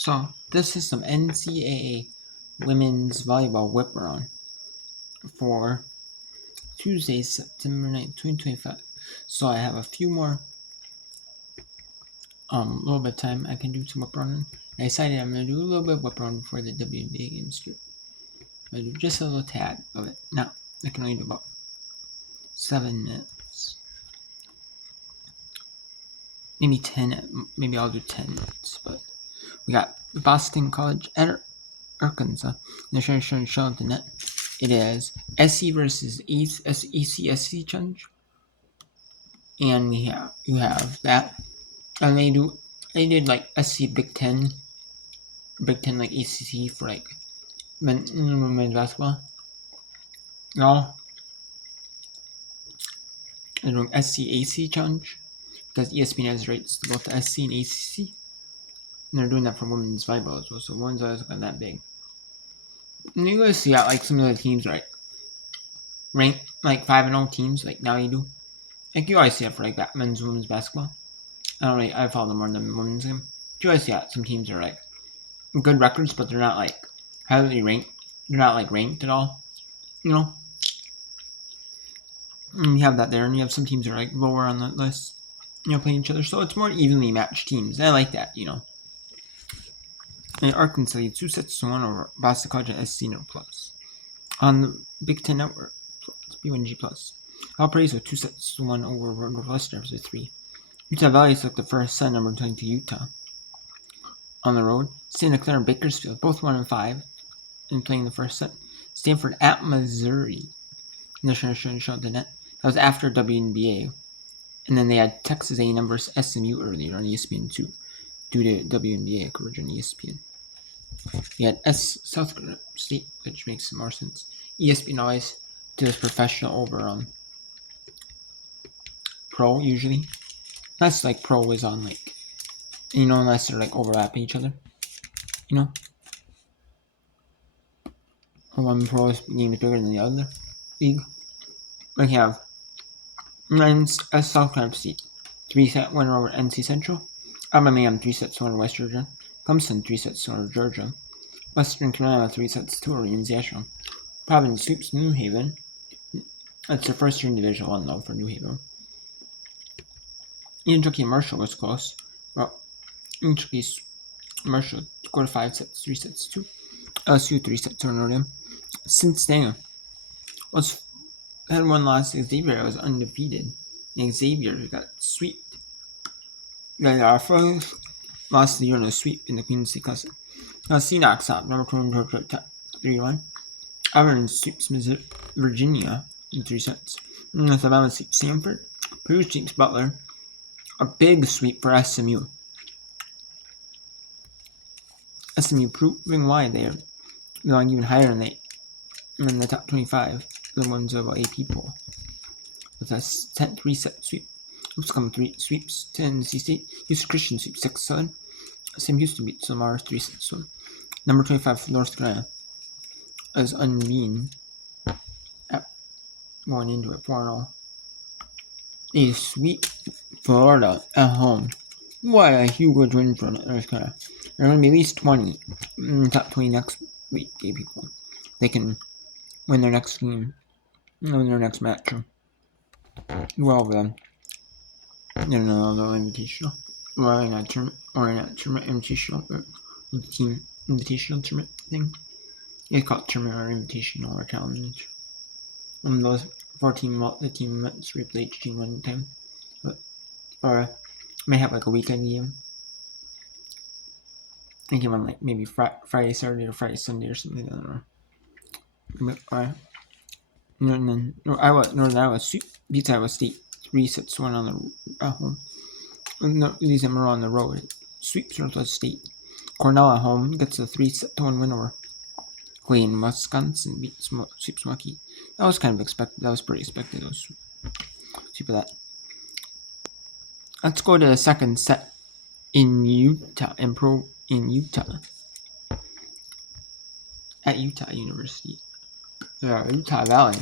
So, this is some NCAA women's volleyball whip around for Tuesday, September 9th, 2025. So, I have a few more, little bit of time I can do some whip around. I decided I'm going to do a little bit of whip around before the WNBA games start. I'm going to do just a little tad of it. Now, I can only do about 7 minutes. Maybe 10, maybe I'll do 10 minutes, but we got Boston College at Arkansas. They're showing the net. It is SC versus ECSC challenge, and you have that, and they did like SC Big Ten like ACC for like women's basketball. No, they're doing SCAC challenge because ESPN has rights to both the SC and ACC, and they're doing that for women's volleyball as well. So women's volleyball got that big. And you guys see out like some of the teams right ranked like 5-0 teams like now you do. Like you always see it for like that men's women's basketball. I follow them more than women's game. You always see that some teams are like good records, but they're not like highly ranked. They're not like ranked at all. You know. And you have that there, and you have some teams that are like lower on the list. Playing each other, so it's more evenly matched teams. And I like that. And Arkansas 2-1 over Boston College and SC No Plus on the Big Ten Network. B1G Plus. Valparaiso 2-1 over Northwestern after 3. Utah Valley took the first set, number 22 Utah. On the road, Santa Clara and Bakersfield, both 1-5, and playing the first set. Stanford at Missouri. And they're showing the net. That was after WNBA. And then they had Texas A&M versus SMU earlier on ESPN 2, due to WNBA coverage on ESPN. They had South Carolina State, which makes more sense. ESPN always does professional over pro usually. That's like pro is on like, unless they're like overlapping each other. One pro is game is bigger than the other league. We have men's South Carolina State 3-set winner over NC Central. Alabama 3-1 over West Georgia. Clemson 3-1 over Georgia. Western Carolina 3-2 over UNC Asheville. Providence sweeps New Haven. That's their first year in Division 1 though for New Haven. Kentucky Marshall was close. Well, Kentucky Marshall scored 5 sets, 3-2. LSU 3-2 over Notre Dame. Cincinnati had one loss. Xavier was undefeated. And Xavier got swept. Got our first loss of the year in a sweep in the Queen City Classic. Sea knocks out number 2 Georgia 3-1. Auburn sweeps Virginia in 3 sets. North Alabama sweeps Stanford. Purdue sweeps Butler. A big sweep for SMU. SMU proving why they're going even higher in the top 25, the ones of AP poll. With a 3-set sweep. Oops, come 3 sweeps. Tennessee State. Houston Christian sweeps 6-7. Sam Houston beats Lamar 3-1. Number 25 North Carolina is unbeaten going into it 4-0. They sweep Florida at home. What a huge win for North Carolina. They're going to be at least 20 in the top 20 next week. People, they can win their next game, win their next match. Well, then, they're another invitational. Well, not tournament, or not tournament, invitational, but the team invitational tournament thing. It's called tournament or invitational or challenge. Those 14 the team events replay each team one time. Or may have like a weekend game. I think on like maybe Friday, Saturday, or Friday, Sunday, or something like that. Or and then Northern Iowa beats Iowa State 3-1 on the home. No, these are on the road. Sweeps Northwest State. Cornell at home gets a 3-1 win over Wayne. Wisconsin sweeps Milwaukee. That was kind of expected. That was pretty expected. Sweep of that. Let's go to the second set in Utah. At Utah University. Utah Valley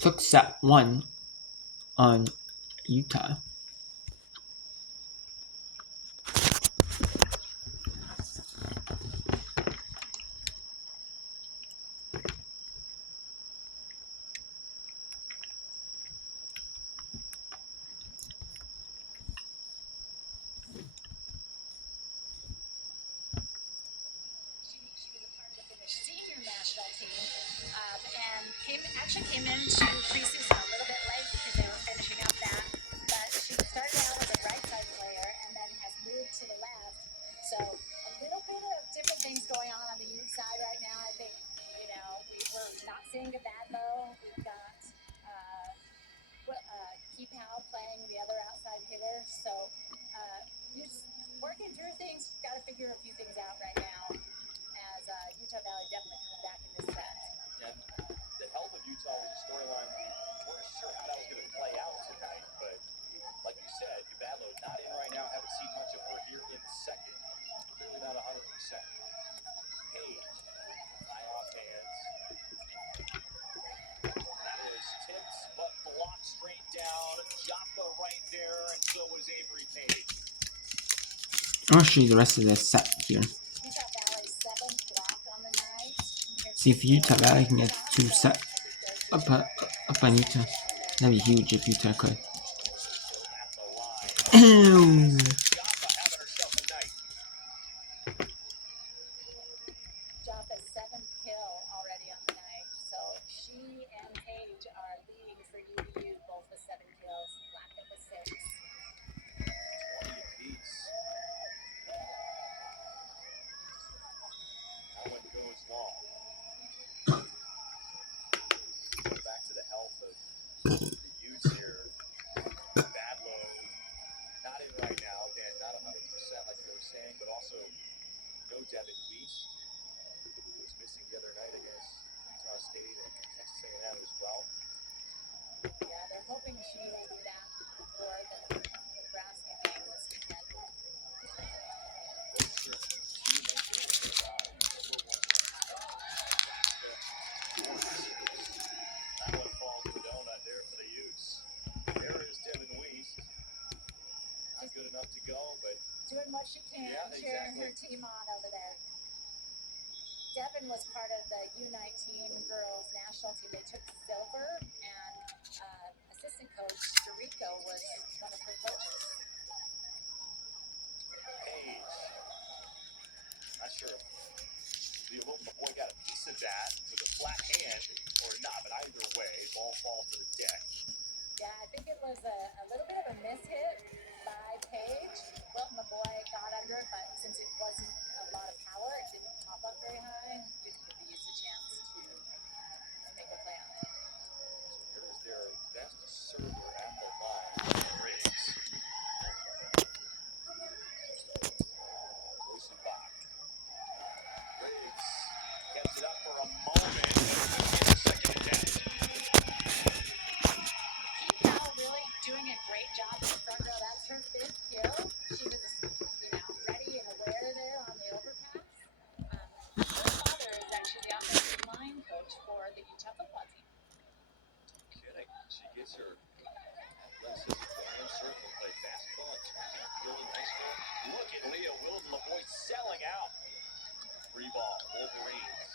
took set 1 on Utah. Actually came into preseason a little bit late because they were finishing up that. But she started out as a right side player and then has moved to the left. So a little bit of different things going on the youth side right now. I think, we're not seeing a bad low. We've got Keep Howe playing the other outside hitter. So you're just working through things. Got to figure a few things out right now as Utah Valley definitely coming back in this set. And the health of Utah was a storyline. We weren't sure how that was going to play out tonight, but like you said, Ubalo not in right now. Haven't seen much of her here in the second. Clearly not 100%. Page, high off hands. That was tipped, but blocked straight down. Joppa right there, and so was Avery Page. I'll show you the rest of the set here. Utah Valley's 7th block on the night. See if Utah Valley can get 2 set up on Utah. That'd be huge if Utah could. Joppa's 7th kill already on the night. So she and Paige are leading for UVU, both with 7 kills. Blackett with 6. 20 apiece. That one goes long. Back to the health of the youths here. Badlow not in right now. Again, not 100% like you were saying, but also no Devin Weiss, who was missing the other night against Utah State and Texas A&M as well. Yeah, they're hoping she will be back before the Nebraska game this weekend. That one falls to the donut there for the Utes. There is Devin Weiss. Not good enough to go, but doing what she can, cheering her team on over there. Devin was part of the U19 girls national team. They took silver, and assistant coach Dorico was one of her coaches. Page. Not sure if the boy got a piece of that with a flat hand or not, but either way, ball falls to the deck. Yeah, I think it was a little bit of a miss hit by Paige. Wilton McBoy got under it, but since it wasn't a lot of power, it didn't pop up very high. Didn't give the Utes a chance to make a play on it. So here's their best server at the line, Riggs. Rosenbach. Riggs gets it up for a moment. Second attempt. Keep Howe really doing a great job in the front row. That's her 5th kill. She was, ready and aware there on the overpass. Her father is actually the offensive line coach for the Utah football team. Kidding. She gets her athleticism to circle, play basketball and track and field in high school. Look at Leah Wilton LaVoy selling out. Free ball, Wolverines.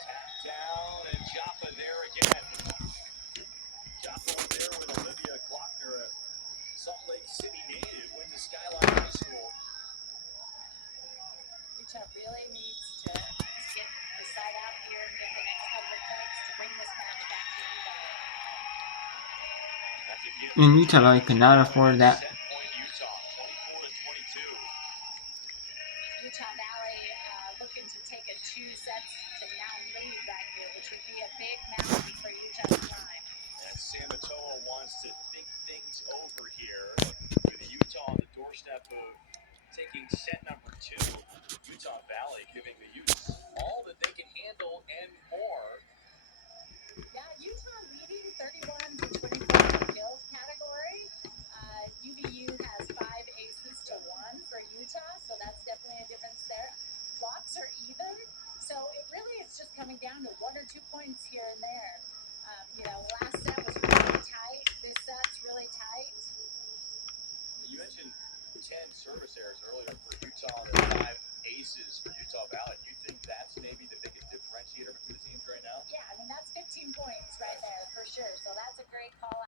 Tap down and Joppa there again. Joppa was there with Olivia Glockner, a Salt Lake City native, went to Skyline High School. Utah really needs to get the side out here and get the next couple of points to bring this match back to Utah. And Utah Valley cannot afford that. Utah Valley looking to take a 2 sets to none lead right here, which would be a big mountain for Utah to climb. And Samatoa wants to think things over here with Utah on the doorstep of taking set number 2. Utah Valley giving the Utes all that they can handle and more. Yeah, Utah leading 31 to 24 kills category. UVU has 5 aces to 1 for Utah, so that's definitely a difference there. Blocks are even, so it really is just coming down to 1 or 2 points here and there. Last set was really tight. This set's really tight. You mentioned 10 service errors earlier for Utah and 5 aces for Utah Valley. Do you think that's maybe the biggest differentiator between the teams right now? Yeah, that's 15 points right there for sure. So that's a great call.